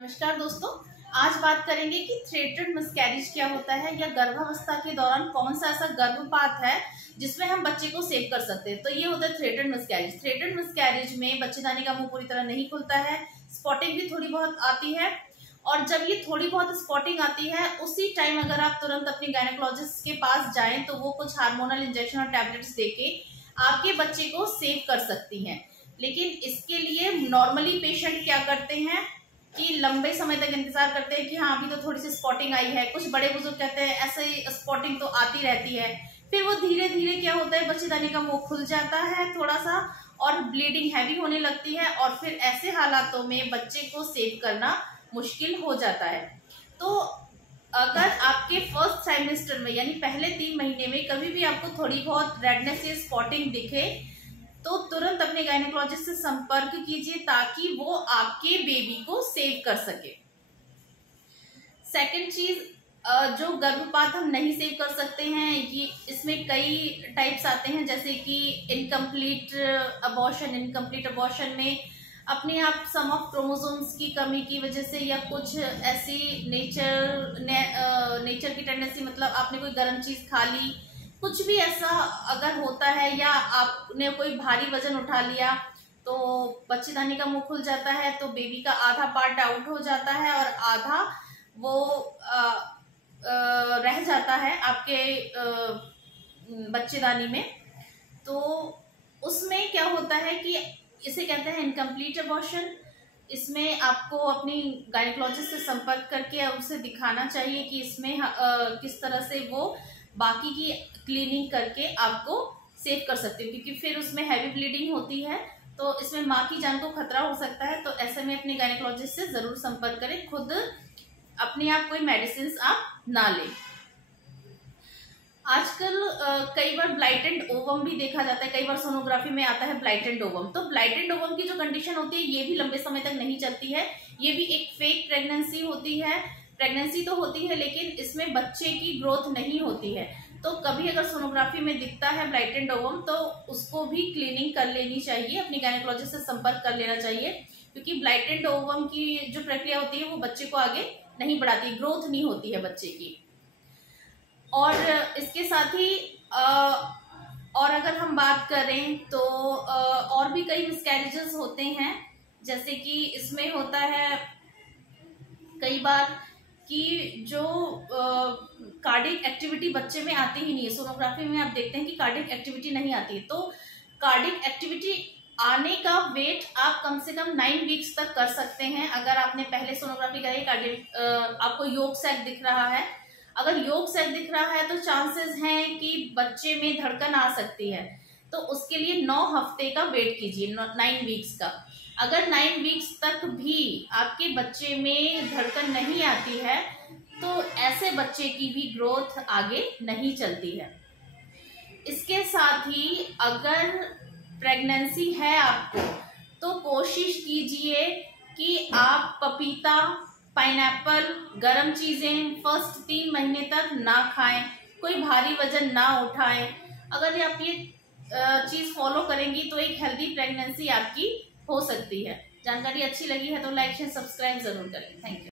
नमस्कार दोस्तों, आज बात करेंगे कि थ्रेटेड मिसकैरेज क्या होता है या गर्भावस्था के दौरान कौन सा ऐसा गर्भपात है जिसमें हम बच्चे को सेव कर सकते हैं। तो ये होता है थ्रेटेड मिसकैरेज। थ्रेटेड मिसकैरेज में बच्चेदानी का मुंह पूरी तरह नहीं खुलता है, स्पॉटिंग भी थोड़ी बहुत आती है। और जब ये थोड़ी बहुत स्पॉटिंग आती है उसी टाइम अगर आप तुरंत अपने गायनेकोलॉजिस्ट के पास जाएं तो वो कुछ हार्मोनल इंजेक्शन और टैबलेट्स देके आपके बच्चे को सेव कर सकती हैं। लेकिन इसके लिए नॉर्मली पेशेंट क्या करते हैं कि लंबे समय तक इंतजार करते हैं कि हाँ अभी तो थोड़ी सी स्पॉटिंग आई है। कुछ बड़े बुजुर्ग कहते हैं ऐसे ही स्पॉटिंग तो आती रहती है, फिर वो धीरे धीरे क्या होता है बच्चेदानी का मुंह खुल जाता है थोड़ा सा और ब्लीडिंग हैवी होने लगती है और फिर ऐसे हालातों में बच्चे को सेव करना मुश्किल हो जाता है। तो अगर आपके फर्स्ट ट्राइमेस्टर में यानी पहले 3 महीने में कभी भी आपको थोड़ी बहुत रेडनेस या स्पॉटिंग दिखे तो तुरंत अपने गायनेकोलॉजिस्ट से संपर्क कीजिए ताकि वो आपके बेबी को सेव कर सके। सेकंड चीज, जो गर्भपात हम नहीं सेव कर सकते हैं ये इसमें कई टाइप्स आते हैं, जैसे कि इनकम्प्लीट अबॉर्शन। इनकम्प्लीट अबॉर्शन में अपने आप सम ऑफ क्रोमोसोम्स की कमी की वजह से या कुछ ऐसी नेचर की टेंडेंसी, मतलब आपने कोई गर्म चीज खा ली, कुछ भी ऐसा अगर होता है या आपने कोई भारी वजन उठा लिया तो बच्चेदानी का मुंह खुल जाता है, तो बेबी का आधा पार्ट आउट हो जाता है और आधा वो रह जाता है आपके बच्चेदानी में। तो उसमें क्या होता है कि इसे कहते हैं इनकम्प्लीट अबॉर्शन। इसमें आपको अपनी गायनेकोलॉजिस्ट से संपर्क करके उसे दिखाना चाहिए कि इसमें किस तरह से वो बाकी की क्लीनिंग करके आपको सेव कर सकते हो, क्योंकि फिर उसमें हैवी ब्लीडिंग होती है तो इसमें माँ की जान को खतरा हो सकता है। तो ऐसे में अपने गायनेकोलॉजिस्ट से जरूर संपर्क करें, खुद अपने आप कोई मेडिसिन आप ना लें। आजकल कई बार ब्लाइटेड ओवम भी देखा जाता है, कई बार सोनोग्राफी में आता है ब्लाइटेड ओवम। तो ब्लाइटेड ओवम की जो कंडीशन होती है ये भी लंबे समय तक नहीं चलती है, ये भी एक फेक प्रेगनेंसी होती है। प्रेगनेंसी तो होती है लेकिन इसमें बच्चे की ग्रोथ नहीं होती है। तो कभी अगर सोनोग्राफी में दिखता है ब्लाइटेड ओवम तो उसको भी क्लीनिंग कर लेनी चाहिए, अपनी गायनेकोलॉजिस्ट से संपर्क कर लेना चाहिए, क्योंकि ब्लाइटेड ओवम की जो प्रक्रिया होती है वो बच्चे को आगे नहीं बढ़ाती, ग्रोथ नहीं होती है बच्चे की। और इसके साथ ही और अगर हम बात करें तो और भी कई मिसकैरेजेस होते हैं, जैसे कि इसमें होता है कई बार कि जो कार्डियक एक्टिविटी बच्चे में आती ही नहीं है। सोनोग्राफी में आप देखते हैं कि कार्डियक एक्टिविटी नहीं आती है, तो कार्डियक एक्टिविटी आने का वेट आप कम से कम 9 वीक्स तक कर सकते हैं। अगर आपने पहले सोनोग्राफी कराई, कार्डियक आपको योग सैक दिख रहा है, अगर योग सैक दिख रहा है तो चांसेस हैं कि बच्चे में धड़कन आ सकती है। तो उसके लिए 9 हफ्ते का वेट कीजिए, 9 वीक्स का। अगर 9 वीक्स तक भी आपके बच्चे में धड़कन नहीं आती है तो ऐसे बच्चे की भी ग्रोथ आगे नहीं चलती है। इसके साथ ही अगर प्रेगनेंसी है आपको तो कोशिश कीजिए कि आप पपीता, पाइनएप्पल, गरम चीजें फर्स्ट 3 महीने तक ना खाएं, कोई भारी वजन ना उठाएं। अगर आप ये चीज फॉलो करेंगी तो एक हेल्दी प्रेगनेंसी आपकी हो सकती है। जानकारी अच्छी लगी है तो लाइक शेयर सब्सक्राइब जरूर करें। Thank you.